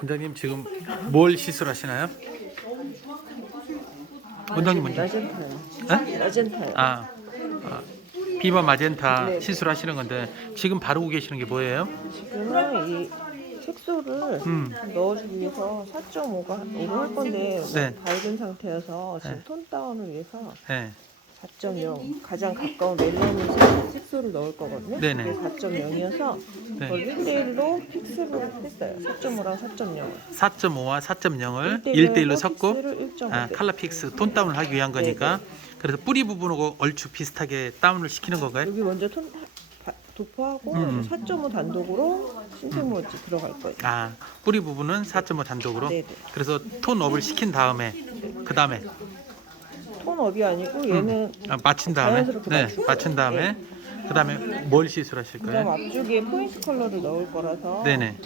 원장님 지금 뭘 시술하시나요? 원장님 먼저. 마젠타요. 네? 마젠타요. 비바 마젠타 네. 시술하시는 건데 지금 바르고 계시는 게 뭐예요? 지금은 이 색소를 넣어주기 위해서 4.5로 할 건데 네. 밝은 상태여서 지금 네. 톤 다운을 위해서 네. 4.0 가장 가까운 멜라닌 색소를 넣을 거거든요. 네네. 그게 4.0이어서 네. 그걸 1대1로 픽스를 했어요. 4.5랑 4.0을 4.5와 4.0을 1대1로 섞고 픽스를 1.5 칼라 픽스 톤 다운을 하기 위한 거니까 그래서 뿌리 부분하고 얼추 비슷하게 다운을 시키는 건가요? 여기 먼저 도포하고 4.5 단독으로 신생모지 들어갈 거예요. 뿌리 부분은 4.5 단독으로. 네네. 그래서 톤업을 시킨 다음에 그 다음에 톤업이 아니고 얘는 맞춘 다음에 자연스럽게 맞춘 다음에 그 다음에 뭘 시술하실 그다음 거예요? 앞쪽에 포인트 컬러를 넣을 거라서 네네.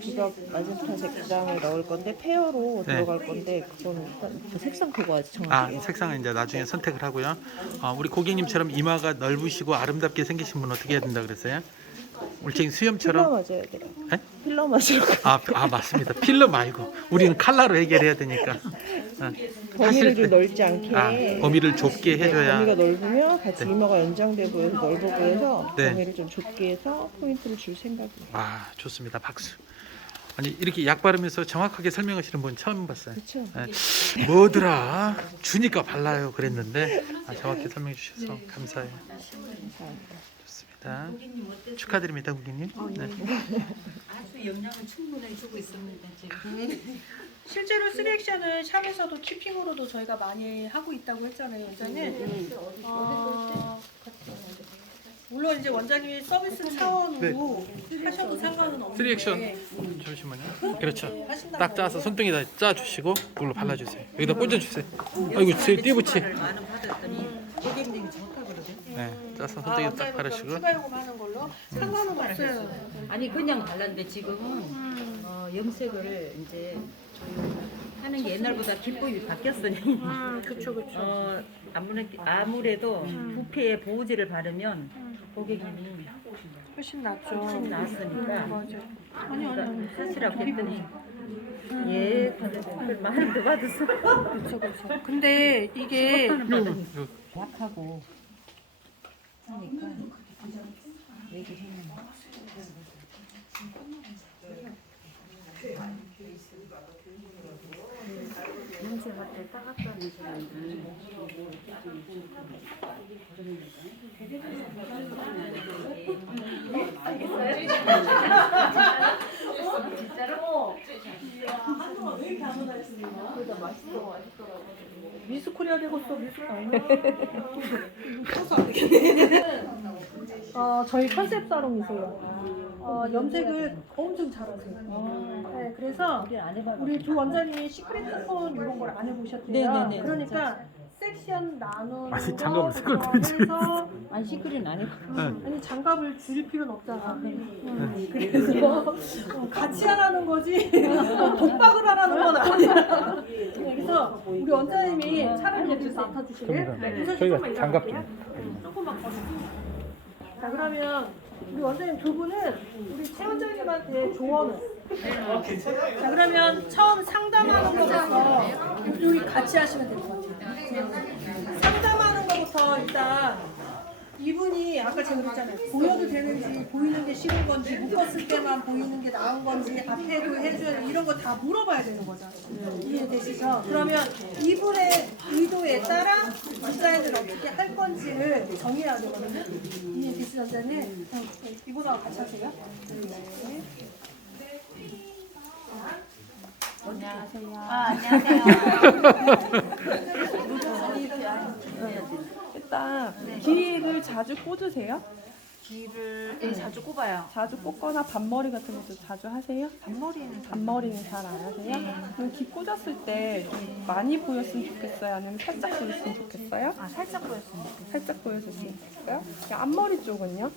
비가 마젠타 색상을 넣을 건데 페어로 네. 들어갈 건데 그건 일단 그 색상 보고 아직 정확하게 색상은 이제 나중에 선택을 하고요. 우리 고객님처럼 이마가 넓으시고 아름답게 생기신 분 어떻게 해야 된다 그랬어요? 울챙이 필러 수염처럼. 맞아야 돼요. 네? 필러 맞으러 맞습니다. 필러 말고 우리는 칼라로 해결해야 되니까. 범위를 좀 넓지 않게 범위를 좁게 해줘야. 범위가 넓으면 같이 이마가 연장돼 보여서 넓어 보여서 네. 범위를 좀 좁게 해서 포인트를 줄 생각이에요. 좋습니다. 박수. 아니 이렇게 약 바르면서 정확하게 설명하시는 분 처음 봤어요. 그렇죠? 뭐더라 주니까 발라요 그랬는데 정확히 설명해 주셔서 감사해요. 감사합니다. 좋습니다. 축하드립니다 고객님. 네. 아주 영양을 충분히 주고 있습니다 지금. 실제로 3액션은 샵에서도 치핑으로도 저희가 많이 하고 있다고 했잖아요, 원장님. 물론 이제 원장님이 서비스 차원으로 하셔도 상관은 없는데 3액션 잠시만요. 그렇죠. 하신다고 딱 짜서 손등에다 짜 주시고 그걸로 발라주세요. 여기다 꽂아 주세요. 아이고 제 띄붙이. 많은 받았더니 고객님이 좋다 그러죠. 네, 짜서 손등에다 딱 바르시고. 추가 요금하는 걸로 상관은 없어요. 아니 그냥 발랐는데 지금은 염색을 이제 하는 게 옛날보다 기법이 바뀌었으니 그렇죠, 그렇죠. 아무래도 부피에 보호제를 바르면 고객님이 훨씬 낫죠. 훨씬 나았으니까 맞아. 그러니까 사실하고 했더니 예 말을 더 받았어. 그렇죠, 그렇죠. 근데 이게 약하고 하니까 얘기해요. 냄새가 때 따갑다는 사람들 미스 코리아 되겠어, 미스 저희 컨셉 사롱이세요. 염색을 엄청 잘하세요. 네, 그래서 우리 두 원장님이 시크릿 한번 이런 걸 안 해보셨대요. 네네네. 그러니까 섹션 나누는 아니, 장갑을 새걸 거 들지. 해서 아니 시크릿 안 해봐. 아니 장갑을 줄일 필요는 없잖아. 그래서 같이 하라는 거지 독박을 하라는 건 아니야. 그래서 우리 원장님이 차라리 이렇게 맡아주실래요? 우선 조금만 장갑 일어날게요. 조금만 더. 자 그러면 우리 원장님 두 분은 우리 최 원장님한테 조언을. 자 그러면 처음 상담하는 거부터 여기 같이 하시면 될 것 같아요. 상담하는 거부터 일단 이분이 아까 제가 그랬잖아요. 보여도 되는지 보이는 게 싫은 건지 묶었을 때만 보이는 게 나은 건지 앞에도 해줘야 돼 이런 거 다 물어봐야 되는 거죠. 이해되시죠? 그러면 이분의 의도에 따라 디자인을 어떻게 할 건지를 정해야 되거든요. 이해되시죠, 원장님? 이분하고 같이 하세요. 네. 일단 기획을 자주 꽂으세요? 귀를 자주 꼽아요. 자주 꽂거나 반머리 같은 것도 자주 하세요? 반머리는 잘 안 하세요? 그럼 귀 꽂았을 때 좀 많이 보였으면 좋겠어요? 아니면 살짝 보였으면 좋겠어요? 살짝 보였으면 좋겠어요. 살짝 보여줬으면 좋겠어요? 앞머리 쪽은요?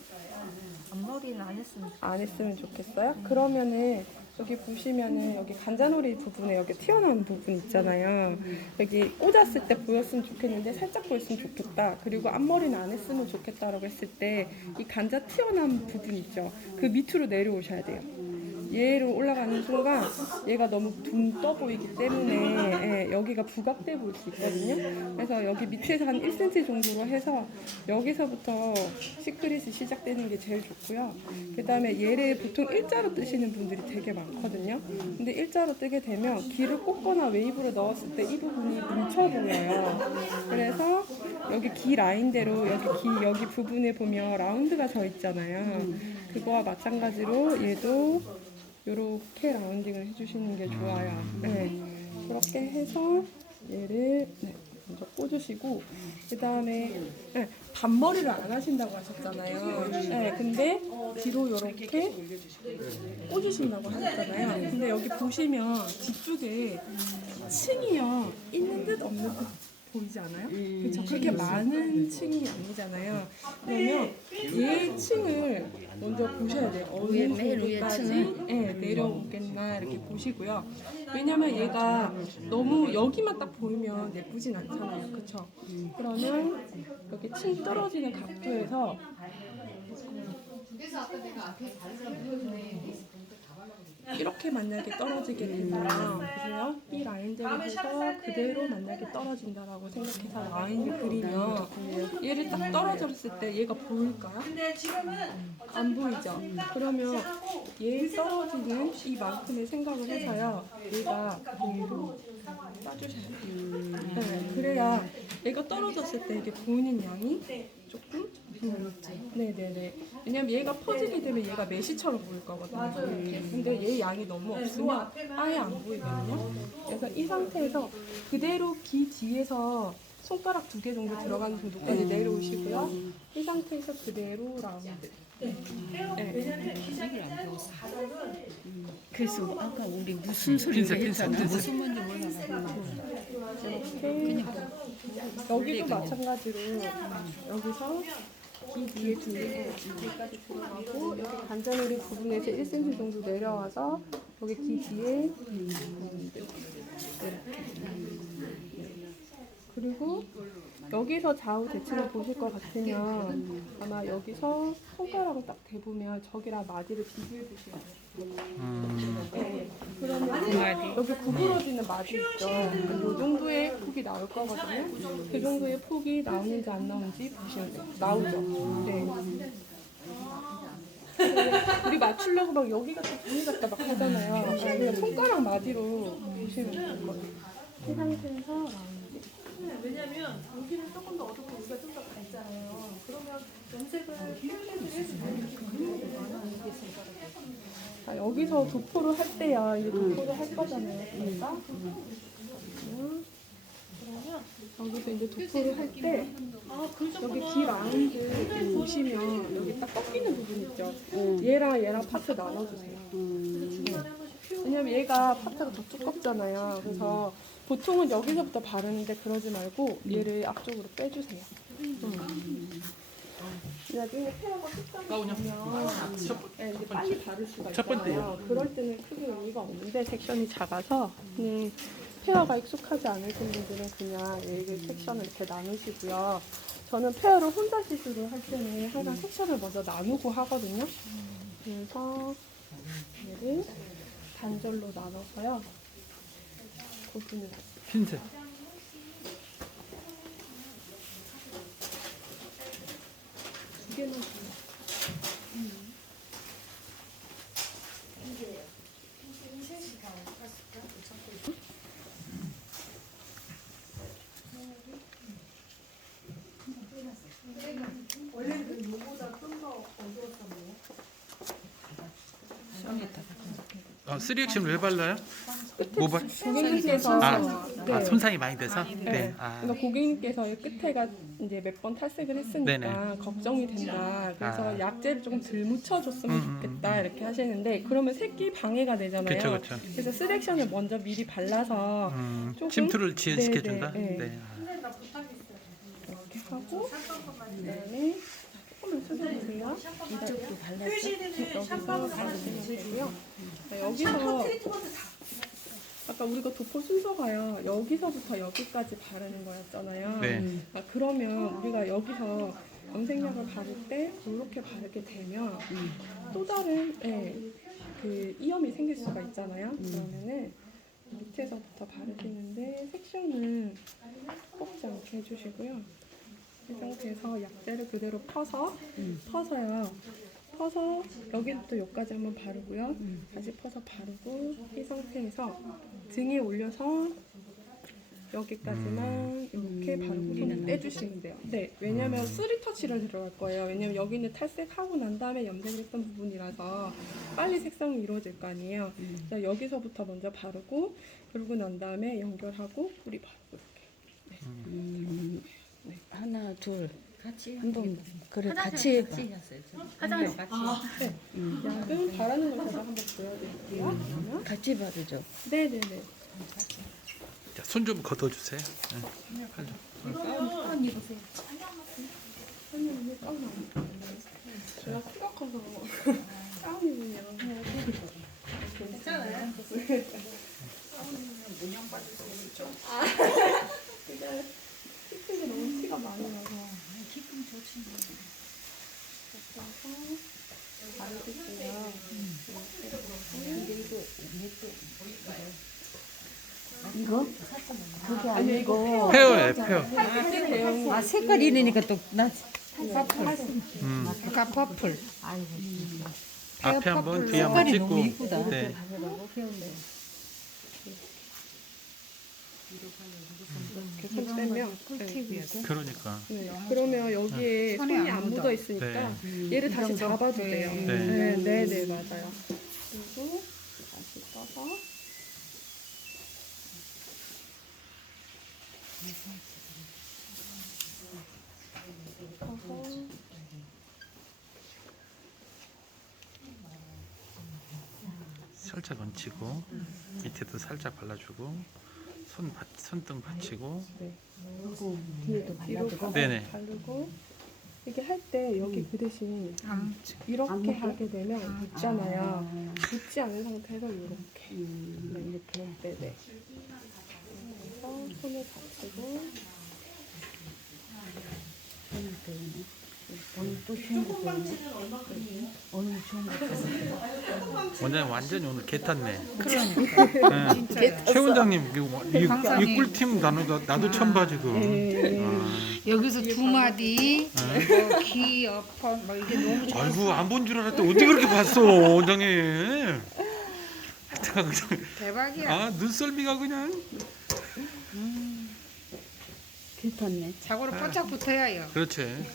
앞머리는 안 했으면 좋겠어요. 안 했으면 좋겠어요? 그러면은 여기 보시면은 여기 관자놀이 부분에 여기 튀어나온 부분 있잖아요. 여기 꽂았을 때 보였으면 좋겠는데 살짝 보였으면 좋겠다. 그리고 앞머리는 안 했으면 좋겠다라고 했을 때 이 관자 튀어나온 부분 있죠. 그 밑으로 내려오셔야 돼요. 얘로 올라가는 순간 얘가 너무 둥 떠 보이기 때문에 예, 여기가 부각돼 보일 수 있거든요. 그래서 여기 밑에서 한 1cm 정도로 해서 여기서부터 시크릿이 시작되는 게 제일 좋고요. 그 다음에 얘를 보통 일자로 뜨시는 분들이 되게 많거든요. 근데 일자로 뜨게 되면 기를 꽂거나 웨이브로 넣었을 때 이 부분이 뭉쳐 보여요. 그래서 여기 기 라인대로 여기 부분에 보면 라운드가 져 있잖아요. 그거와 마찬가지로 얘도 이렇게 라운딩을 해주시는 게 좋아요. 네. 그렇게 해서 얘를 먼저 꽂으시고 그 다음에 반머리를 안 하신다고 하셨잖아요. 네, 근데 뒤로 이렇게 꽂으신다고 하셨잖아요. 근데 여기 보시면 뒤쪽에 층이요 있는 듯 없는 듯 보이지 않아요? 그렇죠. 그렇게 많은 층이 아니잖아요. 그러면 얘 층을 먼저 보셔야 돼요. 어느 정도까지 내려오겠나 이렇게 보시고요. 왜냐면 얘가 너무 여기만 딱 보이면 예쁘진 않잖아요. 그렇죠? 그러면 여기 층 떨어지는 각도에서 이렇게 만약에 떨어지게 되면 보세요. 이 라인대로 해서 그대로 만약에 떨어진다라고 생각해서 라인을 그리면 얘를 딱 떨어졌을 때 얘가 보일까요? 근데 지금은 안 보이죠? 그러면 얘 떨어지는 이만큼의 생각을 해서요. 얘가 위로 따주셔야 돼요. 네, 그래야 얘가 떨어졌을 때 이게 보이는 양이 조금 네네네. 왜냐면 얘가 퍼지게 되면 얘가 메시처럼 보일 거거든요. 근데 얘 양이 너무 없으면 아예 안 보이거든요. 그래서 이 상태에서 그대로 귀 뒤에서 손가락 2개 정도 들어가는 정도까지 내려오시고요. 이 상태에서 그대로 라운드. 그래서 아까 우리 무슨 소리를 했잖아. 무슨 건지 여기도 마찬가지로 여기서 귀 뒤에 뒤에까지 들어가고 여기 관자놀이 부분에서 1cm 정도 내려와서 여기 귀 뒤에 이렇게 그리고 여기서 좌우 대칭을 보실 것 같으면 아마 여기서 손가락을 딱 대보면 저기랑 마디를 비교해 보셔야 돼요. 네. 그러면 여기 구부러지는 마디 있죠. 이 정도의 폭이 나올 거거든요. 그 정도의 폭이 나오는지 안 나오는지 보시면 돼요. 나오죠. 네. 우리 맞추려고 막 여기 갔다 저기 갔다 막 하잖아요. 그냥 손가락 마디로 보시면 될 거예요. 이 상태에서 라운드. 왜냐면 여기는 조금 더 어둡고 여기가 좀 더 밝잖아요. 그러면 염색을 비율대로 해주면 자, 여기서 도포를 할 때야 이제 도포를 할 거잖아요. 그러니까 여기서 이제 도포를 할 때 여기 귀 라운드 보시면 여기 딱 꺾이는 부분 있죠. 얘랑 파트 나눠주세요. 왜냐면 얘가 파트가 더 두껍잖아요. 그래서 보통은 여기서부터 바르는데 그러지 말고 얘를 앞쪽으로 빼주세요. 나중에 페어가 끝나면 이제 빨리 바를 수가 첫 번째요. 있잖아요. 그럴 때는 크게 의미가 없는데 섹션이 작아서 페어가 익숙하지 않으신 분들은 그냥 얘를 섹션을 이렇게 나누시고요. 저는 페어를 혼자 시술을 할 때는 항상 섹션을 먼저 나누고 하거든요. 그래서 얘를 단절로 나눠서요. 부분을 핀셋. 두 개는 원래는 요거보다 좀 더 어두웠었네요. 3액션 왜 발라요? 모발? 고객님께서 손상이 많이 돼서? 네. 그러니까 고객님께서 끝에가 이제 몇 번 탈색을 했으니까 네네. 걱정이 된다. 그래서 약재를 좀 덜 묻혀줬으면 좋겠다 이렇게 하시는데 그러면 색이 방해가 되잖아요. 그쵸, 그쵸. 그래서 쓰렉션을 먼저 미리 발라서 조금 침투를 지연시켜준다? 네. 네. 이렇게 하고 그다음에 조금만 숙여주세요. 이쪽도 발라서 여기서 바르시면 되고요. 여기서 아까 우리가 도포 순서가요. 여기서부터 여기까지 바르는 거였잖아요. 네. 그러면 우리가 여기서 염색약을 바를 때 이렇게 바르게 되면 또 다른 그 이염이 생길 수가 있잖아요. 그러면은 밑에서부터 바르시는데 섹션은 꺾지 않게 해주시고요. 이 상태에서 약재를 그대로 퍼서요. 퍼서 여기부터 여기까지 한번 바르고요. 다시 퍼서 바르고 이 상태에서 등에 올려서 여기까지만 이렇게 바르고 손을 떼주시면 돼요. 네, 왜냐면 3터치를 들어갈 거예요. 왜냐면 여기는 탈색하고 난 다음에 염색을 했던 부분이라서 빨리 색상이 이루어질 거 아니에요. 그래서 여기서부터 먼저 바르고 그러고 난 다음에 연결하고 뿌리 바르고 이렇게. 하나 둘 같이 한번 그래 같이 해봐. 했어요. 화장실 같이. 약은 바르는 걸 제가 한번 보여드릴게요. 그러면. 같이 바르죠. 네네네. 자, 손 좀 걷어주세요. 네. 팔 좀. 선생님이 가운 제가 키가 커서 가운 입으면 괜찮아요. 이게 힙색이 너무 티가 많이 나서 기쁨 좋지. 그래서 바르실게요. 이거 그게 아니고 페어예요, 페어. 아 색깔이 이러니까 또 나. 아까 퍼플. 앞에 한번 뒤에 한번 색깔이 너무 찍고. 이쁘다. 네. 이렇게 손 떼면 그러니까. 네. 그러면 여기에 손이 안 묻어 있으니까 얘를 다시 잡아도 돼요. 네. 네, 맞아요. 그리고 다시 떠서 살짝 얹히고 밑에도 살짝 발라주고 손등 받치고. 뒤에도 뒤로 발라주고. 네네. 바르고 이게 할 때 여기 그 대신 이렇게 하게 되면 붙잖아요. 붙지 않은 상태에서 이렇게 이렇게 네네. 그래서 손을 받치고 오늘 또 좋은 거 보이네. 오늘 좋은 거 보이네. 원장님 완전히 오늘 개 탔네. 그러니까. 최 원장님 이 꿀팀 나도 처음 봐 지금. 여기서 두 마디 뭐 귀 엎어 뭐 이게 너무 좋아. 아이고 안 본 줄 알았더니 어떻게 그렇게 봤어 원장님. 대박이야. 아 눈썰미가 그냥. 괜찮네. 자고로 바짝 붙어야요. 그렇지.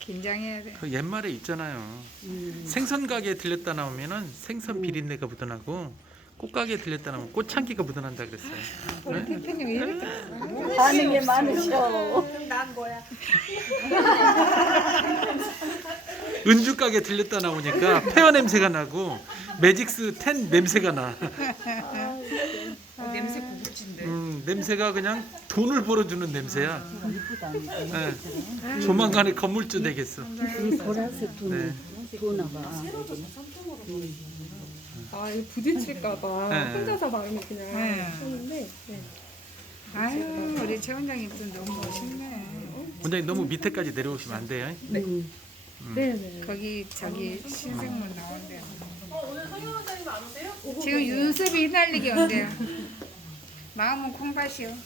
긴장해야 돼. 그 옛말에 있잖아요. 생선 가게에 들렸다 나오면은 생선 비린내가 묻어나고 꽃가게에 들렸다 나오면 꽃향기가 묻어난다 그랬어요. 네? 대표님 이렇게 반응이 많으셔. 은주 가게 들렸다 나오니까 페어 냄새가 나고 매직스 10 냄새가 나. 냄새 고급진데. 냄새가 그냥 돈을 벌어주는 냄새야. 이쁘다. 네. 조만간에 건물주 되겠어. 이 보라색 네. 도나가. 아 이거 부딪힐까봐 네. 혼자서 마음이 그냥 네. 하는데 아유 우리 최 원장님도 너무 멋있네. 원장님 너무 밑에까지 내려오시면 안 돼요. 네네. 거기 저기 신생문 나온대요. 오늘 성현 원장님 안 오세요? 지금 윤습이 휘날리게 온대요. 마음은 콩밭이요.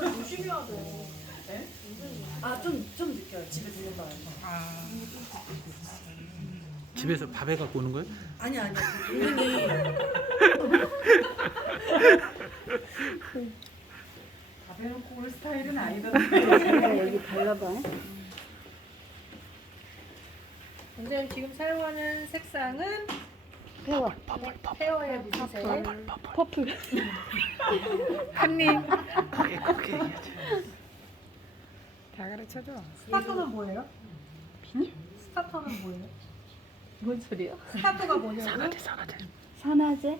조심해야 돼. 아좀 느껴요. 집에 들렸다 와서. 아, 집에서 밥 해갖고 오는 거예요? 아니 은근히 가벼놓고 올 스타일은 아니다. 내가 여기 발라봐. 원장님 지금 사용하는 색상은 페어. 페어의 무색. 퍼플. 한님. 다 가르쳐줘. 스타터는 뭐예요? 스타터는 뭐예요? 뭔 소리야? 스타터가 뭐냐고? 산화제?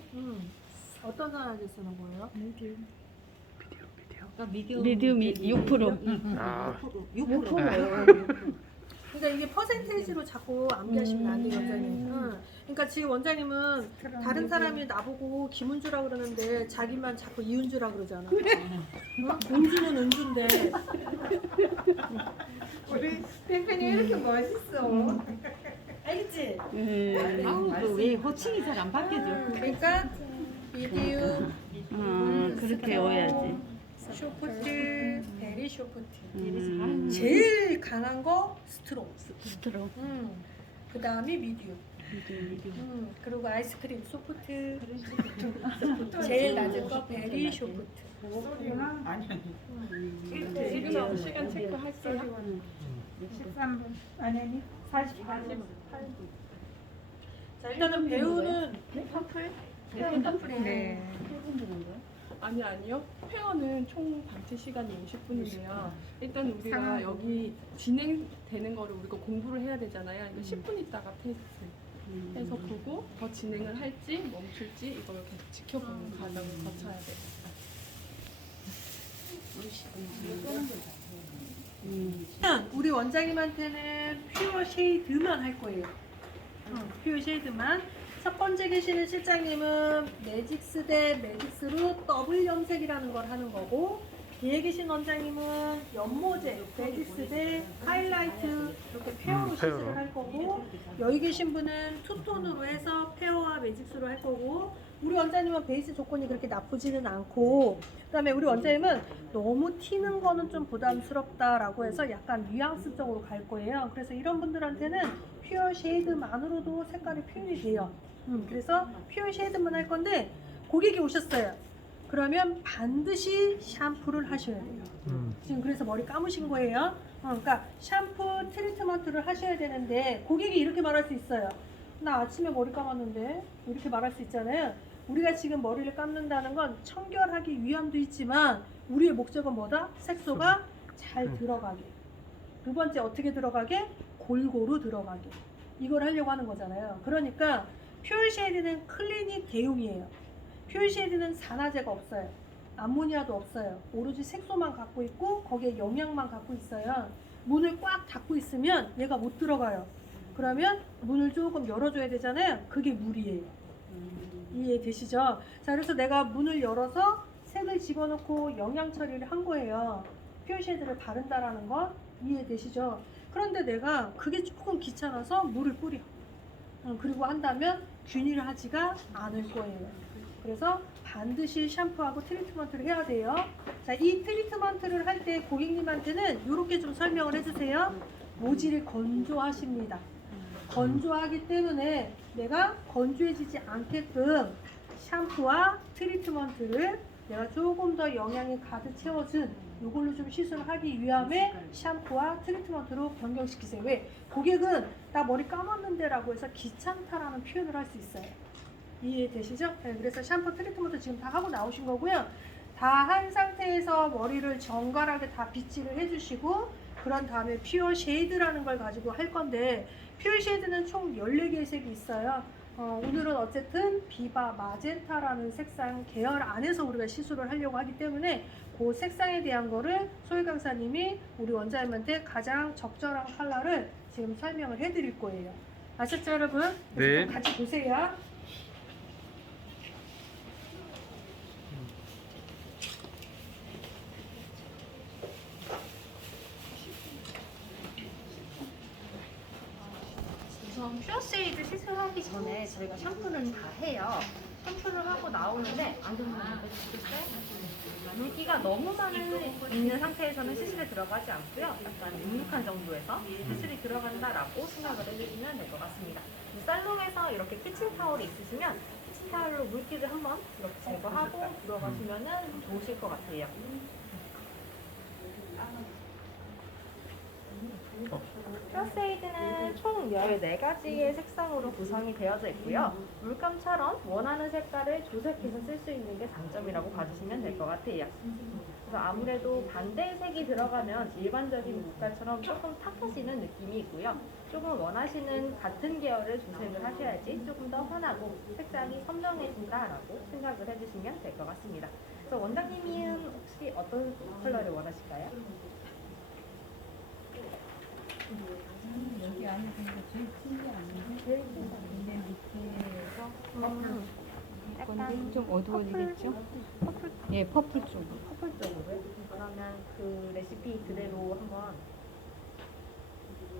어떤 사람들 쓰는 거예요? 리듐이 6%. 6%예요. 그러니까 이게 퍼센테이지로 자꾸 암기하시면 안 돼요, 원장님. 그러니까 지금 원장님은 다른 사람이 나보고 김은주라 그러는데 자기만 자꾸 이은주라 그러잖아. 어? 은주는 은주인데. 우리 팬팬이 이렇게 멋있어. 알겠지? 아우 왜 호칭이 잘 안 바뀌어져? 그러니까 비디오 그렇게 외워야지. 쇼프트, 베리 쇼프트. 제일 강한 거 스트롱. 스트로. 그 다음에 미디움. 그리고 아이스크림 소프트. 제일 낮은 거 베리 쇼프트. 지금 시간 체크할게요. 13분 아니니 48분. 자 일단은 배우는 네. 아니요. 페어는 총 방치 시간이 50분인데요. 일단 우리가 여기 진행되는 거를 우리가 공부를 해야 되잖아요. 그러니까 10분 있다가 테스트 해서 보고 더 진행을 할지 멈출지 이걸 계속 지켜보는 과정을 거쳐야 돼요. 우리 원장님한테는 퓨어 쉐이드만 할 거예요. 퓨어 쉐이드만. 첫 번째 계시는 실장님은 매직스 대 매직스로 더블 염색이라는 걸 하는 거고, 뒤에 계신 원장님은 연모제, 매직스 대 하이라이트 이렇게 페어로 시술을 할 거고, 여기 계신 분은 투톤으로 해서 페어와 매직스로 할 거고, 우리 원장님은 베이스 조건이 그렇게 나쁘지는 않고, 그 다음에 우리 원장님은 너무 튀는 거는 좀 부담스럽다라고 해서 약간 뉘앙스적으로 갈 거예요. 그래서 이런 분들한테는 퓨어 쉐이드만으로도 색깔이 표현이 돼요. 그래서 퓨어 쉐이드만 할 건데, 고객이 오셨어요. 그러면 반드시 샴푸를 하셔야 돼요. 지금 그래서 머리 감으신 거예요. 그러니까 샴푸 트리트먼트를 하셔야 되는데, 고객이 이렇게 말할 수 있어요. 나 아침에 머리 감았는데, 이렇게 말할 수 있잖아요. 우리가 지금 머리를 감는다는 건 청결하기 위함도 있지만, 우리의 목적은 뭐다? 색소가 잘 들어가게. 두 번째 어떻게 들어가게? 골고루 들어가게. 이걸 하려고 하는 거잖아요. 그러니까 퓨어 쉐이드는 클리닉 대용이에요. 퓨어 쉐이드는 산화제가 없어요. 암모니아도 없어요. 오로지 색소만 갖고 있고 거기에 영양만 갖고 있어요. 문을 꽉 닫고 있으면 얘가 못 들어가요. 그러면 문을 조금 열어줘야 되잖아요. 그게 물이에요. 이해되시죠? 자, 그래서 내가 문을 열어서 색을 집어넣고 영양 처리를 한 거예요. 퓨어 쉐이드를 바른다라는 건 이해되시죠? 그런데 내가 그게 조금 귀찮아서 물을 뿌려. 그리고 한다면 균일을 하지가 않을 거예요. 그래서 반드시 샴푸하고 트리트먼트를 해야 돼요. 자, 이 트리트먼트를 할 때 고객님한테는 이렇게 좀 설명을 해주세요. 모질을 건조하십니다. 건조하기 때문에 내가 건조해지지 않게끔 샴푸와 트리트먼트를 내가 조금 더 영양이 가득 채워준 이걸로 좀 시술을 하기 위함에 샴푸와 트리트먼트로 변경시키세요. 왜? 고객은 나 머리 감았는데 라고 해서 귀찮다라는 표현을 할 수 있어요. 이해되시죠? 네, 그래서 샴푸 트리트먼트 지금 다 하고 나오신 거고요. 다 한 상태에서 머리를 정갈하게 다 빗질을 해주시고, 그런 다음에 퓨어 쉐이드라는 걸 가지고 할 건데, 퓨어 쉐이드는 총 14개의 색이 있어요. 오늘은 어쨌든 비바 마젠타라는 색상 계열 안에서 우리가 시술을 하려고 하기 때문에 그 색상에 대한 거를 소희 강사님이 우리 원장님한테 가장 적절한 컬러를 지금 설명을 해드릴 거예요. 아셨죠, 여러분? 네. 같이 보세요. 우선 퓨어쉐이드 시술하기 전에 저희가 샴푸는 다 해요. 샴푸를 하고 나오는데 안 좋은 거 물기가 너무 있는 상태에서는 시술에 들어가지 않고요. 약간 눅눅한 정도에서 시술이 들어간다라고 생각을 해주시면 될 것 같습니다. 살롱에서 이렇게 키친타올이 있으시면 키친타올로 물기를 한번 이렇게 제거하고 들어가시면 좋으실 것 같아요. 퓨어쉐이드는 총 14가지의 색상으로 구성이 되어져 있고요. 물감처럼 원하는 색깔을 조색해서 쓸 수 있는 게 장점이라고 봐주시면 될 것 같아요. 그래서 아무래도 반대의 색이 들어가면 일반적인 물감처럼 조금 탁해지는 느낌이 있고요. 조금 원하시는 같은 계열을 조색을 하셔야지 조금 더 환하고 색상이 선명해진다라고 생각을 해주시면 될 것 같습니다. 그래서 원장님은 혹시 어떤 컬러를 원하실까요? 여기 약간 좀 어두워지겠죠? 퍼플 예, 퍼플 쪽. 퍼플 쪽으로요? 그러면 그 레시피 그대로 한번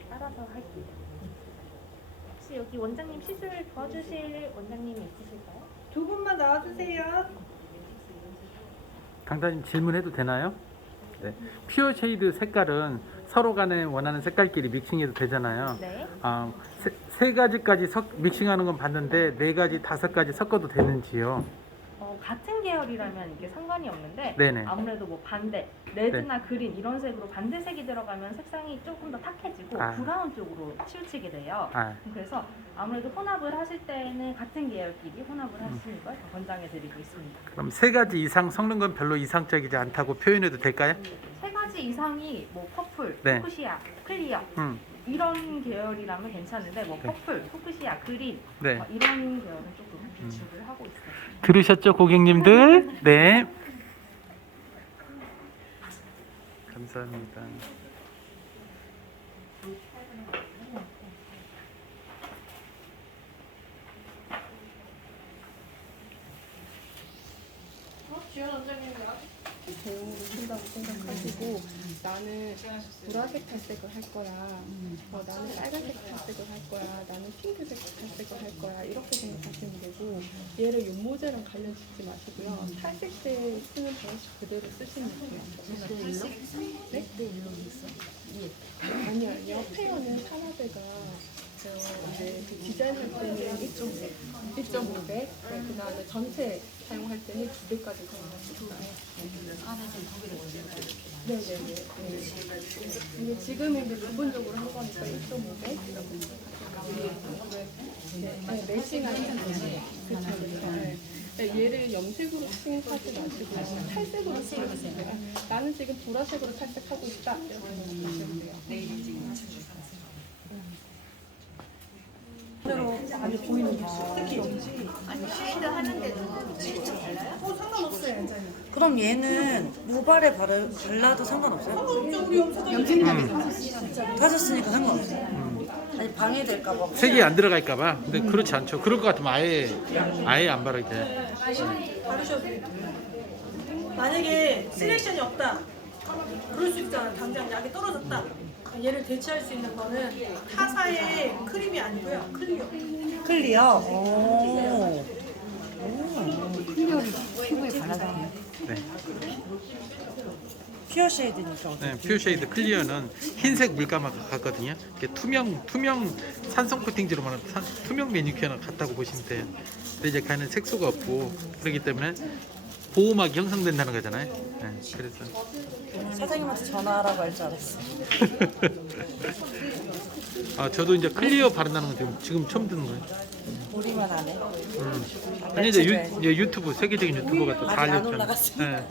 따라서 할게요. 혹시 여기 원장님 시술 도와주실 원장님이 있으실까요? 두 분만 나와주세요. 강사님 질문해도 되나요? 네. 퓨어 쉐이드 색깔은 서로 간에 원하는 색깔끼리 믹싱해도 되잖아요. 네. 세 가지까지 믹싱하는 건 봤는데 4가지, 5가지 섞어도 되는지요? 같은 계열이라면 이게 상관이 없는데 네네. 아무래도 뭐 반대, 레드나 그린 이런 색으로 반대색이 들어가면 색상이 조금 더 탁해지고 브라운 쪽으로 치우치게 돼요. 그래서 아무래도 혼합을 하실 때는 같은 계열끼리 혼합을 하시는 걸 더 권장해드리고 있습니다. 그럼 3가지 이상 섞는 건 별로 이상적이지 않다고 표현해도 될까요? 3가지 이상이 뭐 퍼플, 네. 푸쿠시아, 클리어 이런 계열이라면 괜찮은데 뭐 퍼플, 푸쿠시아, 그린 네. 이런 계열은 조금 비추를 하고 있어요. 들으셨죠, 고객님들? 네. 감사합니다. 지원 원장님이요. 대용으로 쓴다고 생각하시고 나는 보라색 탈색을 할 거야, 나는 빨간색 탈색을 할 거야, 나는 핑크색 탈색을 할 거야 이렇게 생각하시면 되고 얘를 연모제랑 관련짓지 마시고요. 탈색 때 쓰는 브러쉬 그대로 쓰시면 돼요. 네? 아니요. 페어는 산화제가 이제 그 디자인할 때는 1.5배, 그 다음에 전체 사용할 때는 2배까지 사용하시고. 네네네. 근데 지금은 이제 부분적으로 한 거니까 1.5배 이렇게 생각하시면 네, 매칭하는 거지. 그렇죠. 얘를 염색으로 생각하지 마시고 탈색으로 생각하세요. 나는 지금 보라색으로 탈색하고 있다 이렇게 생각하시면 돼요. 그대로 많이 보이는 게 있어요. 특히 염지. 쉐이드 하는데도 색이 달라요? 상관없어요, 원장님. 그럼 얘는 모발에 발라도 상관없어요? 상관없죠, 우리 염색하는 타셨으니까 상관없어요. 아니 방해될까봐. 색이 안 들어갈까봐. 근데 그렇지 않죠. 그럴 것 같으면 아예 안 바르게 돼. 바르셔도 돼요. 만약에 시렉션이 없다. 그럴 수 있잖아. 당장 약이 떨어졌다. 얘를 대체할 수 있는 거는 타사의 크림이 아니고요. 클리어. 클리어? 오. 클리어를 피부에 발라도 네. 퓨어 쉐이드니까. 네, 퓨어 쉐이드 클리어는 흰색 물감하고 같거든요. 이게 투명 산성 코팅제로 말하는 투명 매니큐어랑 같다고 보시면 돼요. 근데 이제 걔는 색소가 없고 그렇기 때문에 보호막이 형성된다는 거잖아요. 네, 그래서 사장님한테 전화하라고 할 줄 알았어. 저도 이제 클리어 바른다는 건 지금 처음 듣는 거예요. 우리만 안 해. 아니 이제 유튜브 세계적인 유튜버가 또 다 아직 안 알렸잖아요. 올라갔어요. 네.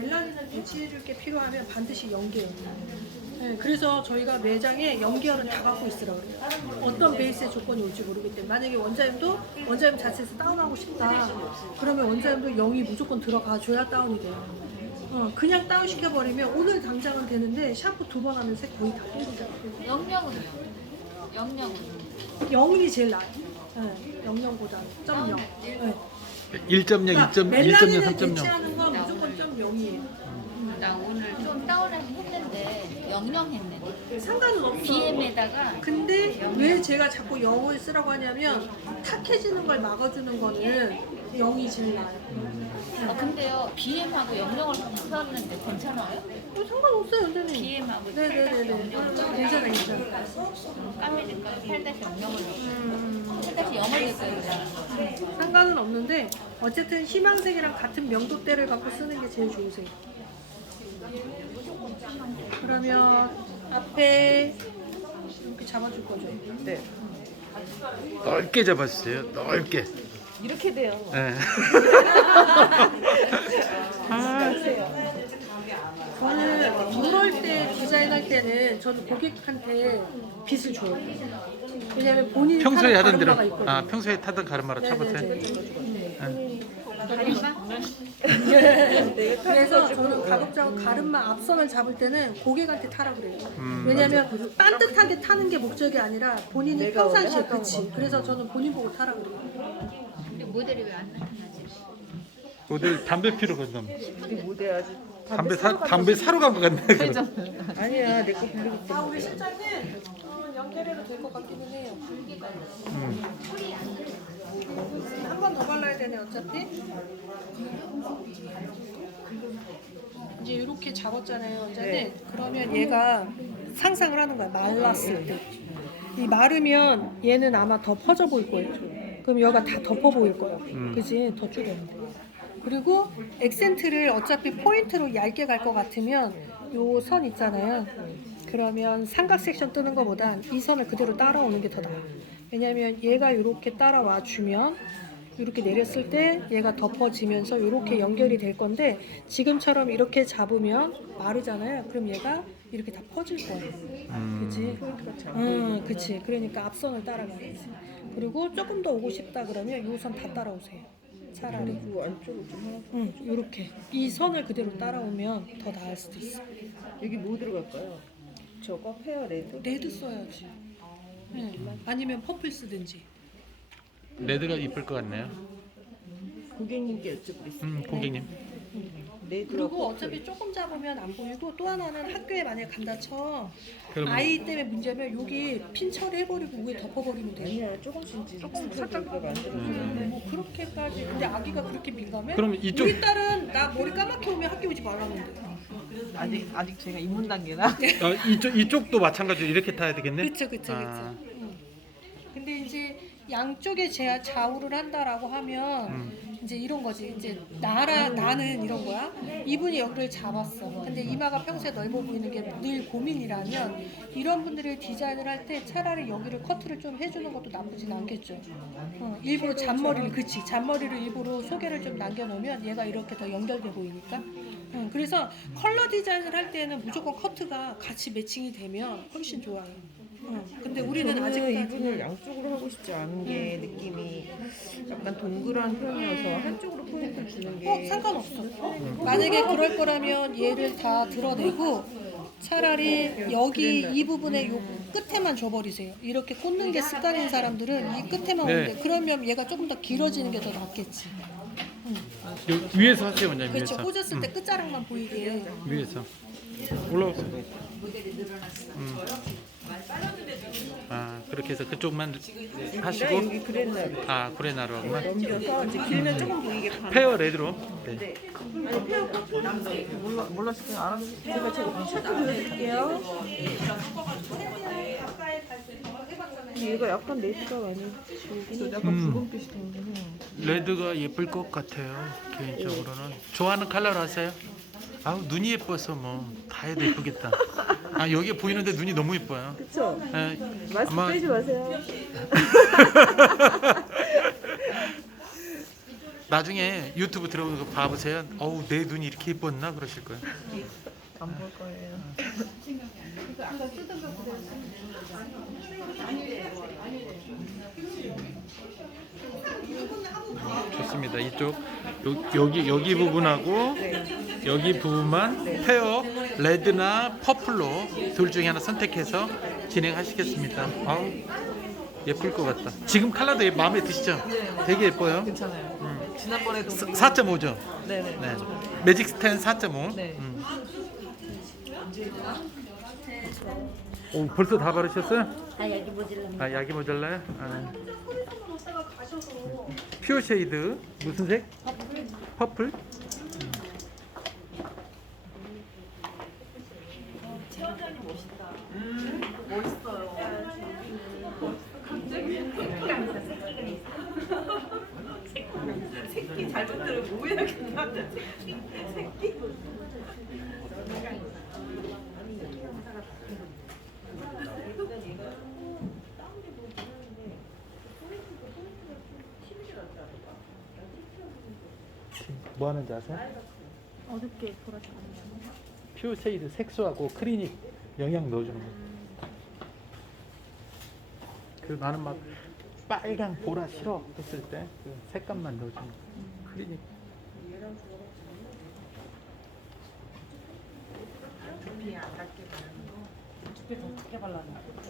멜라닌을 대체해줄 게 필요하면 반드시 연계예요. 네, 그래서 저희가 매장에 연계열은 다 갖고 있으라고 그래요. 어떤 베이스의 조건이 올지 모르기 때문에 만약에 원장님 자체에서 다운하고 싶다 그러면 원장님도 0이 무조건 들어가 줘야 다운이 돼요. 그냥 다운 시켜버리면 오늘 당장은 되는데 샴푸 2번 하면 색 거의 다 깨지죠. 영영은요? 영영은 0이 제일 나아요. 네, 0.0보다 0.0. 네. 1.0, 2.0, 멜라닌을 3.0. 대체하는 건 무조건 0.0이에요. 나 오늘 좀 다운을 했는데 영영했네. 상관은 없어. BM에다가 근데 왜 제가 자꾸 0을 쓰라고 하냐면 탁해지는 걸 막아주는 거는 0이 제일 나아요. 근데요 BM하고 영영을 합쳤는데 괜찮아요? 상관없어요, 선생님. BM하고 네네네네. 괜찮아, 괜찮아. 까매질까 8-영영을 8-0을 냈어요. 상관은 없는데 어쨌든 희망색이랑 같은 명도대를 갖고 쓰는 게 제일 좋으세요. 그러면 앞에 이렇게 잡아줄 거죠? 네. 넓게 잡았어요. 넓게. 이렇게 돼요. 네. 저는 이럴 때 디자인할 때는 저는 고객한테 빗을 줘요. 왜냐면 본인이 평소에 타는 하던 대로 가르마가 있거든요. 평소에 타던 가르마로 쳐보세요. 네네네. 본인이 그래서 저는 가급적 가름만 앞선을 잡을 때는 고객한테 타라 그래요. 왜냐면 반듯하게 타는 게 목적이 아니라 본인이 평상시에 그치. 그래서 저는 본인 보고 타라 그래요. 근데 모델이 왜 안 나타나지? 모델 담배 피러 간다며. 우리 무대 아주 담배 사러 간 거 같네. 아니야 내 거 빌리고 아 우리 실장님 연결해도 될 것 같기는 해요. 한 번 더 발라야 되네 어차피. 이제 이렇게 잡았잖아요 원장님. 그러면 얘가 상상을 하는 거야 말랐을 때. 이 마르면 얘는 아마 더 퍼져 보일 거예요. 그럼 여기가 다 덮어 보일 거예요. 그지? 더 줄여야 돼. 그리고 액센트를 어차피 포인트로 얇게 갈 것 같으면 요 선 있잖아요. 그러면 삼각 섹션 뜨는 것보단 이 선을 그대로 따라오는 게 더 나아요. 왜냐면 얘가 이렇게 따라와 주면 이렇게 내렸을 때 얘가 덮어지면서 이렇게 연결이 될 건데 지금처럼 이렇게 잡으면 마르잖아요. 그럼 얘가 이렇게 다 퍼질 거예요. 그치? 그치. 그러니까 앞선을 따라가야지. 그리고 조금 더 오고 싶다 그러면 이 선 다 따라오세요. 차라리. 안쪽으로 좀 하고. 이렇게. 이 선을 그대로 따라오면 더 나을 수도 있어. 여기 뭐 들어갈까요? 저거 페어 레드? 레드 써야지. 아니면 퍼플 쓰든지. 레드가 이쁠 것 같네요. 고객님께 여쭤보겠습니다. 고객님. 그리고 어차피 조금 잡으면 안 보이고 또 하나는 학교에 만약에 간다 쳐 그럼- 아이 때문에 문제면 여기 핀 처리해버리고 위에 덮어버리면 돼요. 아니야 조금씩 조금 살짝 만들어줘. 뭐 그렇게까지. 근데 아기가 그렇게 민감해? 그럼 이쪽- 우리 딸은 나 머리 까맣게 오면 학교 오지 말라는데. 아직 제가 입문 단계나. 이쪽도 마찬가지로 이렇게 타야 되겠네. 그쵸. 아. 근데 이제 양쪽에 좌우를 한다라고 하면 이제 이런 거지. 이제 나는 이런 거야. 이분이 여기를 잡았어. 근데 이마가 평소에 넓어 보이는 게 늘 고민이라면 이런 분들을 디자인을 할 때 차라리 여기를 커트를 좀 해주는 것도 나쁘진 않겠죠. 일부러 잔머리를 일부러 소개를 좀 남겨놓으면 얘가 이렇게 더 연결돼 보이니까. 그래서 컬러 디자인을 할 때는 무조건 커트가 같이 매칭이 되면 훨씬 좋아요. 근데 우리는 저는 아직까지 이분을 양쪽으로 하고 싶지 않은 게 느낌이 약간 동그란 편이어서 한쪽으로 포인트를 주는 게 상관없어. 만약에 그럴 거라면 얘를 다 드러내고 차라리 여기 이 부분에 요 끝에만 줘버리세요. 이렇게 꽂는 게 습관인 사람들은 이 끝에만 네. 오는데 그러면 얘가 조금 더 길어지는 게 더 낫겠지. 위에서 하세요, 원장님. 그렇죠. 위에서. 꽂았을 때 끝자락만 보이게. 위에서 올라오세요. 아 그렇게 해서 그쪽만 하시고 여기 그랬나요? 아 구레나루하고만 넘겨서 이제 길면 조금 보이게 가는. 페어 레드로. 네. 네. 아니 페어 꽂고 몰랐을 때 알아서 제가 셔츠 보여드릴게요. 얘가 약간 레드가 많이 보이긴 약간 붉은빛이 보이긴 해요. 레드가 예쁠 것 같아요. 개인적으로는 좋아하는 컬러로 하세요. 아우 눈이 예뻐서 뭐 다 해도 예쁘겠다. 아 여기 보이는데 눈이 너무 예뻐요. 그쵸? 에, 마스크 아마- 빼지 마세요. 나중에 유튜브 들어가서 봐보세요. 어우 내 눈이 이렇게 예뻤나 그러실 거예요. 안 볼 거예요. 좋습니다. 이쪽 여기 부분하고 여기 부분만 페어 레드나 퍼플로 둘 중에 하나 선택해서 진행하시겠습니다. 아우 예쁠 것 같다. 지금 컬러도 마음에 드시죠? 되게 예뻐요. 괜찮아요. 지난번에도 4.5죠? 네네. 네. 매직 스탠 4.5. 네. 오, 벌써 다 바르셨어요? 아 여기 모질라. 아, 약이 모자라요? 아. 퓨어 쉐이드 무슨 색? 퍼플? 뭐 하는지 아세요? 어둡게 보라색. 퓨어 쉐이드 색소하고 크리닉 영양 넣어주는 거. 그 나는 막 빨강 보라 싫어 했을 때 그 색감만 넣어주는 거. 크리닉.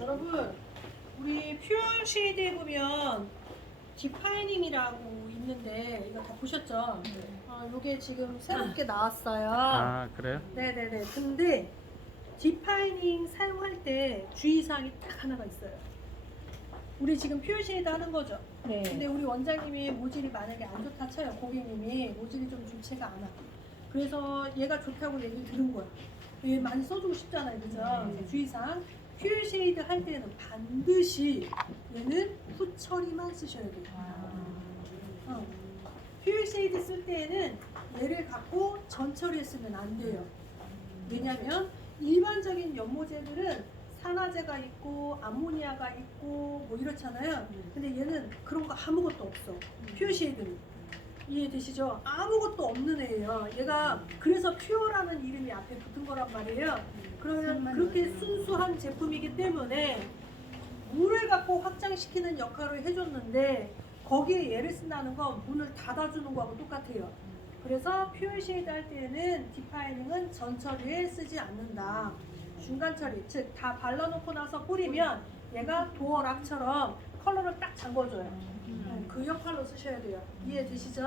여러분, 우리 퓨어 쉐이드에 보면 디파이닝이라고 있는데 이거 다 보셨죠? 요게 지금 새롭게 나왔어요. 아 그래요? 네네네. 근데 디파이닝 사용할 때 주의사항이 딱 하나가 있어요. 우리 지금 퓨어 쉐이드 하는 거죠. 네. 근데 우리 원장님이 모질이 만약에 안 좋다 쳐요. 고객님이 모질이 좀 좋지가 않아. 그래서 얘가 좋다고 얘기를 들은 거야. 얘 많이 써주고 싶잖아요, 그죠? 그래서 주의사항, 퓨어 쉐이드 할 때는 반드시 얘는 후처리만 쓰셔야 돼요. 퓨어 쉐이드 쓸 때에는 얘를 갖고 전처리에 쓰면 안 돼요. 왜냐면 일반적인 연모제들은 산화제가 있고 암모니아가 있고 뭐 이렇잖아요. 근데 얘는 그런 거 아무것도 없어. 퓨어 쉐이드는. 이해되시죠? 아무것도 없는 애예요. 얘가 그래서 퓨어라는 이름이 앞에 붙은 거란 말이에요. 그러면 그렇게 순수한 제품이기 때문에 물을 갖고 확장시키는 역할을 해줬는데 거기에 얘를 쓴다는 건 문을 닫아주는 거하고 똑같아요. 그래서 퓨어 쉐이드 할 때는 디파이닝은 전처리에 쓰지 않는다. 중간 처리, 즉 다 발라놓고 나서 뿌리면 얘가 도어락처럼 컬러를 딱 잠궈줘요. 그 역할로 쓰셔야 돼요. 이해되시죠?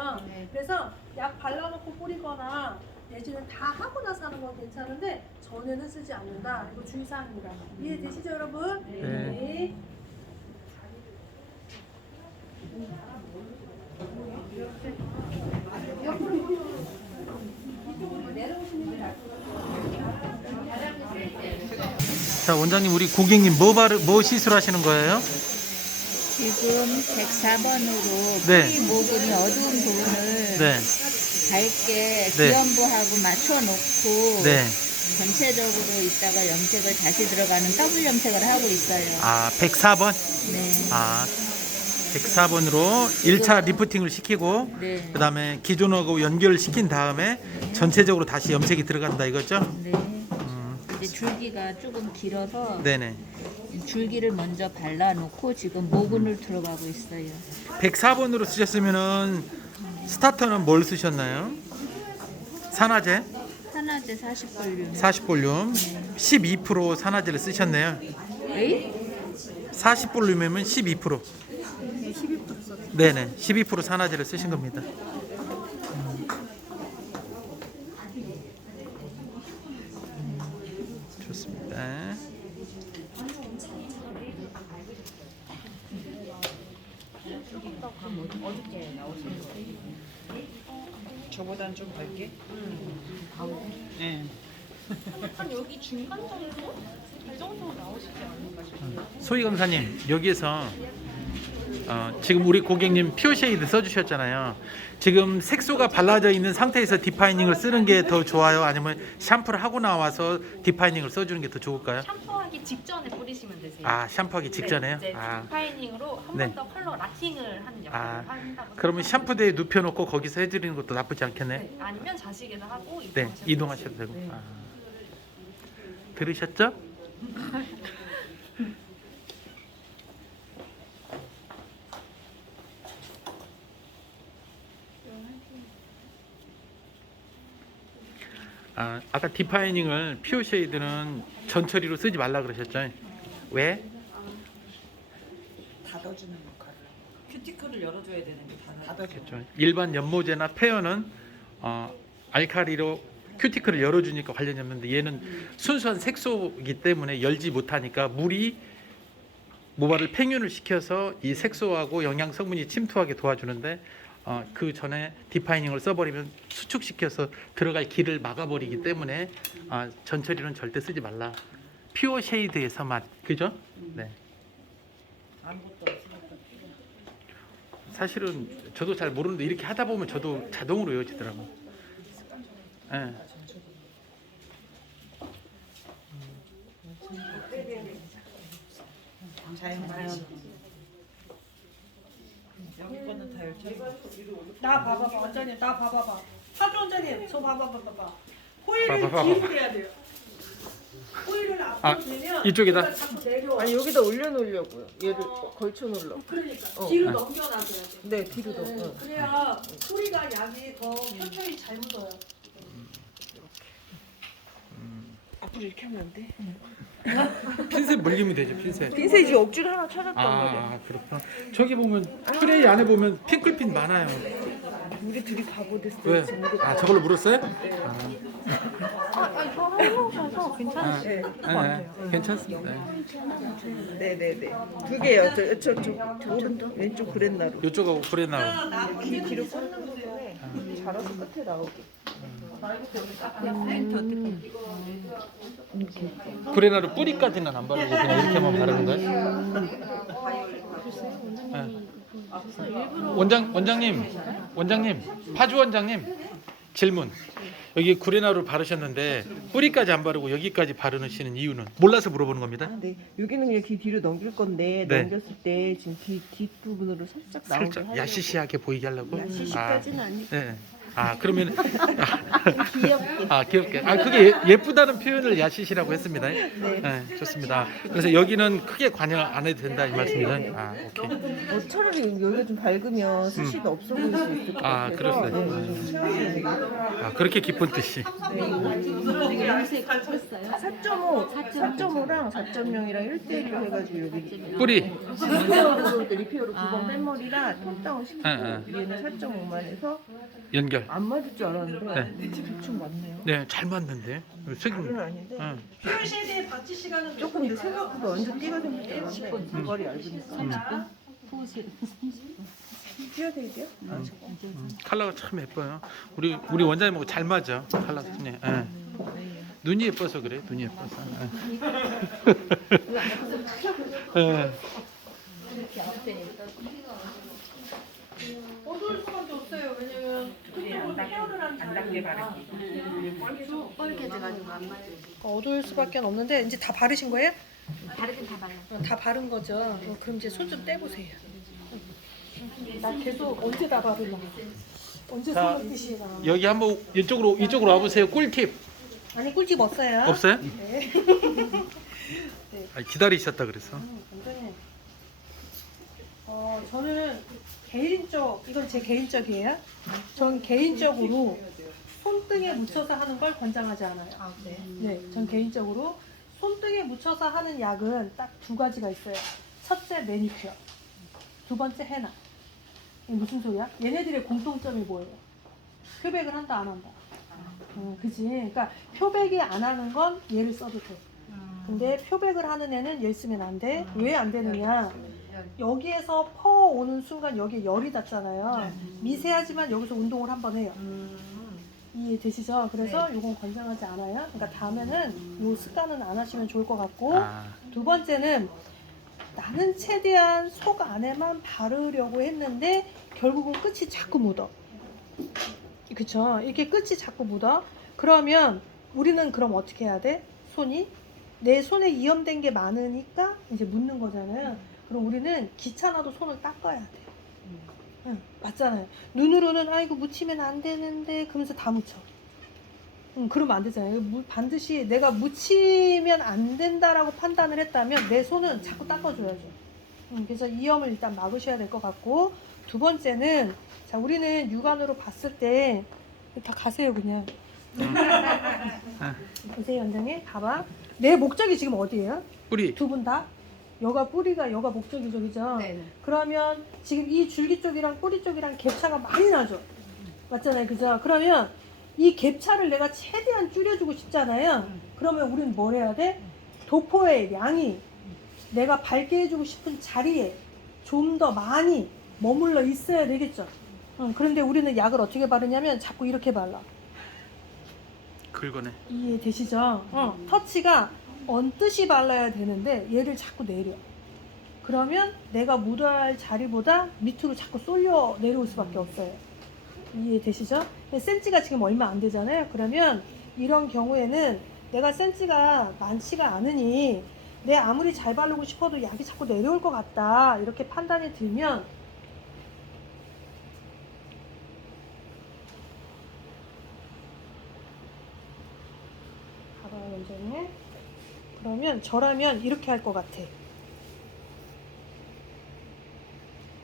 그래서 약 발라놓고 뿌리거나 내지는 다 하고 나서 하는 건 괜찮은데 전에는 쓰지 않는다. 이거 주의사항입니다. 이해되시죠, 여러분? 네. 자 원장님 우리 고객님 뭐 시술하시는 거예요? 지금 104번으로 네. 뿌리 모근이 어두운 부분을 네. 밝게 네. 기연부하고 맞춰놓고 네. 전체적으로 있다가 염색을 다시 들어가는 더블 염색을 하고 있어요. 아 104번? 네. 아 104번으로 1차 리프팅을 시키고 네. 그 다음에 기존하고 연결을 시킨 다음에 전체적으로 다시 염색이 들어간다 이거죠? 네. 이제 줄기가 조금 길어서 네네. 줄기를 먼저 발라놓고 지금 모근을 들어가고 있어요. 104번으로 쓰셨으면은 스타터는 뭘 쓰셨나요? 산화제 산화제 40볼륨. 40볼륨 12% 산화제를 쓰셨네요. 에이? 40볼륨이면 12%. 네네 12% 산화제를 쓰신 겁니다. 좋습니다. 저보다는 좀 밝게? 네. 한 여기 중간 정도? 이 정도 나오시지 않을까 싶어요. 소희 강사님 여기에서 지금 우리 고객님 퓨어 쉐이드 써주셨잖아요. 지금 색소가 발라져 있는 상태에서 디파이닝을 쓰는 게 더 좋아요? 아니면 샴푸를 하고 나와서 디파이닝을 써주는 게 더 좋을까요? 샴푸하기 직전에 뿌리시면 되세요. 아 샴푸하기 직전에요? 네, 이제 아, 디파이닝으로 한 번 네. 더 컬러 라팅을 하는 역할을 아 한다고 그러면 생각하시면 샴푸대에 눕혀놓고 거기서 해드리는 것도 나쁘지 않겠네. 네, 아니면 자식에서 하고 네 이동하셔도 되고. 아. 들으셨죠? 아까 디파이닝을 퓨어 쉐이드는 전처리로 쓰지 말라 그러셨죠? 왜? 닫아주는 역할을. 큐티클을 열어줘야 되는 게 닫아주는. 그렇죠. 일반 연모제나 페어는 알카리로 큐티클을 열어주니까 관련이 없는데 얘는 순수한 색소이기 때문에 열지 못하니까 물이 모발을 팽윤을 시켜서 이 색소하고 영양 성분이 침투하게 도와주는데 그 전에 디파이닝을 써버리면 수축시켜서 들어갈 길을 막아버리기 때문에 전처리는 절대 쓰지 말라. 퓨어 쉐이드에서만 그죠? 네. 아무것도 없으니까. 사실은 저도 잘 모르는데 이렇게 하다 보면 저도 자동으로 외워지더라고. 예. 자연. 여기 거는 다 열정. 나 봐봐봐, 원장님, 나 봐봐봐. 하주 원장님, 저 봐봐봐. 호일을 봐봐봐. 뒤로 대야 돼요. 호일을 앞으로 대면 이쪽에다? 얘가 자꾸 내려와. 아니 여기다 올려놓으려고요. 얘를 걸쳐 놓으려고. 그러니까 뒤로 넘겨놔줘야 돼. 네 뒤로도. 그래야 소리가 약이 더 천천히 잘 묻어요. 앞으로 이렇게 하면 안 돼? 핀셋 물리면 되죠, 핀셋. 핀셋이 억지로 하나 찾았단 말이야. 아, 그렇구나. 저기 보면 트레이 안에 보면 핑클핀 많아요. 우리 둘이 바보 됐어요. 왜? 지금. 아, 저걸로 물었어요? 저 해보셔서 괜찮으세요? 괜찮습니다. 네네네. 두 개요. 저 오른쪽 왼쪽 그랬나루. 이쪽하고 브레나. 귀 뒤로 꽂는 부분에 자라서 끝에 나오게. 브레나를 뿌리까지는 안 바르고 그냥 이렇게만 바르는 거예요? 네. 원장님, 파주 원장님 질문. 여기 구레나루 바르셨는데 뿌리까지 안 바르고 여기까지 바르시는 이유는 몰라서 물어보는 겁니다. 네. 여기는 그냥 귀 뒤로 넘길 건데 네. 넘겼을 때 지금 귀 뒷부분으로 살짝 나오게 살짝 하려고. 야시시하게 보이게 하려고. 야시시까지는 아니고. 네. 아, 그러면 귀엽게. 아, 귀엽게. 아, 그게 예쁘다는 표현을 야시시라고 했습니다. 네, 좋습니다. 그래서 여기는 크게 관여 안 해도 된다 이 말씀이죠? 아, 오케이. 차라리 여기가 좀 밝으면 수시가 없어 보일 수 있을 것 아, 같아서 그랬어요. 좀 채워줘야 되겠다. 아, 그렇게 기쁜 뜻이. 4.5랑 4.0이랑 1대1로 해가지고 여기 뿌리. 리페어로 9번 뺀머리라 톤다운 시키고 응, 얘는 4.5만 해서 연결. 안 맞을 줄 알았는데 네. 대충 맞네요. 네, 잘 맞는데. 다는 아닌데 응. 표현 쉐이드의 박지 시간은 조금 내 생각보다 완전 띠가 생길 줄 알았는데 머리 얇으니까 띄어드릴 돼요? 컬러가 참 예뻐요. 우리 원장님하고 잘 맞아. 컬러 눈이. 예. 눈이 예뻐서 그래. 눈이 예뻐서. 예. 예. 어두울 수밖에 없어요. 왜냐면 그쪽으로 헤어를 안 닿게 어두울 수밖에 없는데 이제 다 바르신 거예요? 바르긴 다 발라. 다 바른 거죠. 그럼 이제 손 좀 떼보세요. 나 계속 언제 다 바르나? 언제 자, 손을 떼시나? 여기 한번 이쪽으로 와보세요. 꿀팁 아니 꿀팁 없어요. 없어요? 네. 아, 기다리셨다 그래서. 원장님, 저는 이건 제 개인적이에요. 전 개인적으로 손등에 묻혀서 하는 걸 권장하지 않아요. 네, 전 개인적으로 손등에 묻혀서 하는 약은 딱 두 가지가 있어요. 첫째 매니큐어, 두 번째 헤나. 이게 무슨 소리야? 얘네들의 공통점이 뭐예요? 표백을 한다 안 한다. 그지? 그러니까 표백이 안 하는 건 얘를 써도 돼. 근데 표백을 하는 애는 얘 쓰면 안 돼. 왜 안 되느냐? 여기에서 퍼 오는 순간 여기에 열이 닿잖아요. 미세하지만 여기서 운동을 한번 해요. 이해되시죠? 그래서 이건 권장하지 않아요. 그러니까 다음에는 이 습관은 안 하시면 좋을 것 같고, 두 번째는 나는 최대한 속 안에만 바르려고 했는데 결국은 끝이 자꾸 묻어. 그쵸? 이렇게 끝이 자꾸 묻어. 그러면 우리는 그럼 어떻게 해야 돼? 내 손에 이염된 게 많으니까 이제 묻는 거잖아요. 그럼 우리는 귀찮아도 손을 닦아야 돼. 응, 맞잖아요. 눈으로는 아이고 묻히면 안 되는데 그러면서 다 묻혀. 그러면 안 되잖아요. 반드시 내가 묻히면 안 된다라고 판단을 했다면 내 손은 자꾸 닦아줘야죠. 그래서 이염을 일단 막으셔야 될 것 같고, 두 번째는 자 우리는 육안으로 봤을 때 다 가세요 그냥. 보세요 원장님, 봐봐. 내 목적이 지금 어디예요? 뿌리. 두 분 다? 여가 뿌리가 여가 목적이죠, 그죠? 네네. 그러면 지금 이 줄기 쪽이랑 뿌리 쪽이랑 갭차가 많이 나죠? 맞잖아요, 그죠? 그러면 이 갭차를 내가 최대한 줄여주고 싶잖아요. 그러면 우리는 뭘 해야 돼? 도포의 양이 내가 밝게 해주고 싶은 자리에 좀 더 많이 머물러 있어야 되겠죠? 그런데 우리는 약을 어떻게 바르냐면 자꾸 이렇게 발라. 긁어내. 이해되시죠? 터치가 얹듯이 발라야 되는데 얘를 자꾸 내려. 그러면 내가 묻어야 할 자리보다 밑으로 자꾸 쏠려 내려올 수밖에 없어요. 이해되시죠? 센치가 지금 얼마 안 되잖아요. 그러면 이런 경우에는 내가 센치가 많지가 않으니 내 아무리 잘 바르고 싶어도 약이 자꾸 내려올 것 같다 이렇게 판단이 들면 봐봐요 원장님. 그러면 저라면 이렇게 할 것 같아.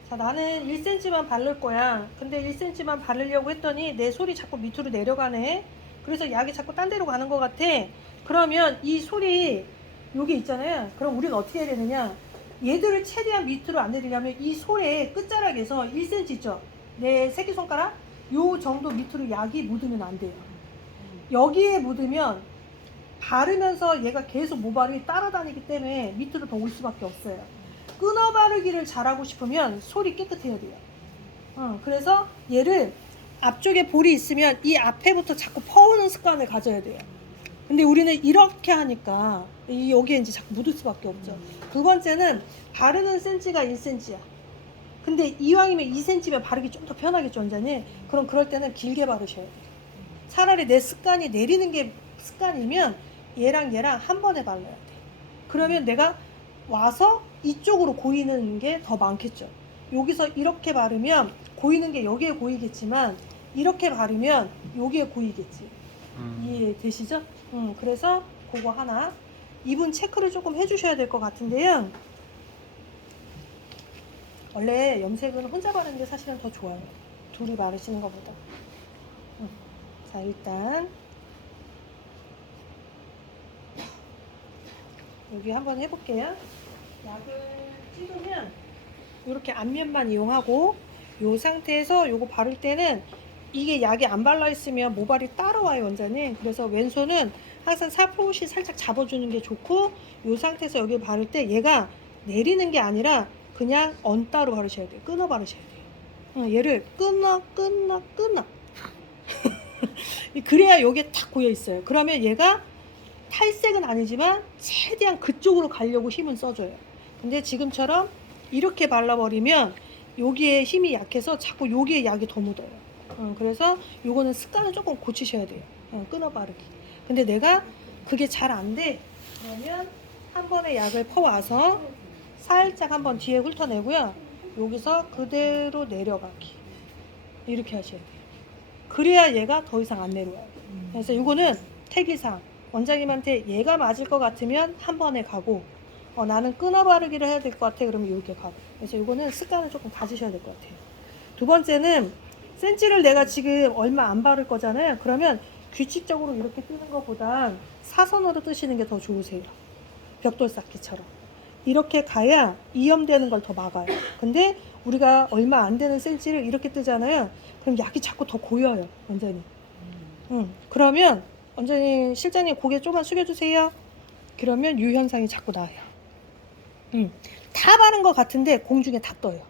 자, 나는 1cm만 바를 거야. 근데 1cm만 바르려고 했더니 내 솔이 자꾸 밑으로 내려가네. 그래서 약이 자꾸 딴 데로 가는 것 같아. 그러면 이 솔이 여기 있잖아요. 그럼 우리는 어떻게 해야 되느냐? 얘들을 최대한 밑으로 안 내리려면 이 솔의 끝자락에서 1cm 있죠? 내 새끼손가락? 요 정도 밑으로 약이 묻으면 안 돼요. 여기에 묻으면 바르면서 얘가 계속 모발이 따라다니기 때문에 밑으로 더 올 수밖에 없어요. 끊어 바르기를 잘하고 싶으면 솔이 깨끗해야 돼요. 그래서 얘를 앞쪽에 볼이 있으면 이 앞에부터 자꾸 퍼오는 습관을 가져야 돼요. 근데 우리는 이렇게 하니까 여기에 이제 자꾸 묻을 수밖에 없죠. 두 번째는 바르는 센치가 1cm야. 근데 이왕이면 2cm면 바르기 좀 더 편하겠죠, 원장님? 그럼 그럴 때는 길게 바르셔야 돼요. 차라리 내 습관이 내리는 게 습관이면 얘랑 한 번에 발라야 돼. 그러면 내가 와서 이쪽으로 고이는 게 더 많겠죠. 여기서 이렇게 바르면 고이는 게 여기에 고이겠지만 이렇게 바르면 여기에 고이겠지. 이해되시죠? 그래서 그거 하나. 이분 체크를 조금 해주셔야 될 것 같은데요. 원래 염색은 혼자 바르는 게 사실은 더 좋아요. 둘이 바르시는 것보다. 자, 일단 여기 한번 해볼게요. 약을 찍으면 이렇게 앞면만 이용하고 이 상태에서 요거 바를 때는 이게 약이 안 발라 있으면 모발이 따라와요, 원장님. 그래서 왼손은 항상 살포시 살짝 잡아주는 게 좋고 이 상태에서 여기 바를 때 얘가 내리는 게 아니라 그냥 언따로 바르셔야 돼요. 끊어 바르셔야 돼요. 얘를 끊어 그래야 여기에 탁 고여 있어요. 그러면 얘가 탈색은 아니지만 최대한 그쪽으로 가려고 힘은 써줘요. 근데 지금처럼 이렇게 발라버리면 여기에 힘이 약해서 자꾸 여기에 약이 더 묻어요. 그래서 요거는 습관을 조금 고치셔야 돼요. 끊어 바르기. 근데 내가 그게 잘 안 돼. 그러면 한 번에 약을 퍼와서 살짝 한번 뒤에 훑어내고요. 여기서 그대로 내려가기. 이렇게 하셔야 돼요. 그래야 얘가 더 이상 안 내려와요. 그래서 이거는 택이상. 원장님한테 얘가 맞을 것 같으면 한 번에 가고 나는 끊어 바르기를 해야 될 것 같아. 그러면 이렇게 가고. 그래서 이거는 습관을 조금 가지셔야 될 것 같아요. 두 번째는 센치를 내가 지금 얼마 안 바를 거잖아요. 그러면 규칙적으로 이렇게 뜨는 것보다 사선으로 뜨시는 게 더 좋으세요. 벽돌 쌓기처럼. 이렇게 가야 이염되는 걸 더 막아요. 근데 우리가 얼마 안 되는 센치를 이렇게 뜨잖아요. 그럼 약이 자꾸 더 고여요, 원장님. 그러면 원장님, 실장님 고개 조금만 숙여주세요. 그러면 이 현상이 자꾸 나요. 다 바른 것 같은데 공중에 다 떠요.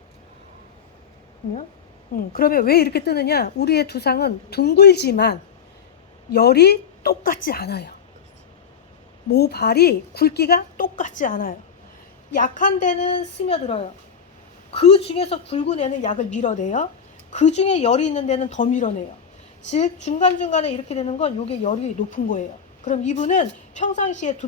그러면 왜 이렇게 뜨느냐? 우리의 두상은 둥글지만 열이 똑같지 않아요. 모발이 굵기가 똑같지 않아요. 약한 데는 스며들어요. 그 중에서 굵은 애는 약을 밀어내요. 그 중에 열이 있는 데는 더 밀어내요. 즉 중간중간에 이렇게 되는 건 이게 열이 높은 거예요. 그럼 이분은 평상시에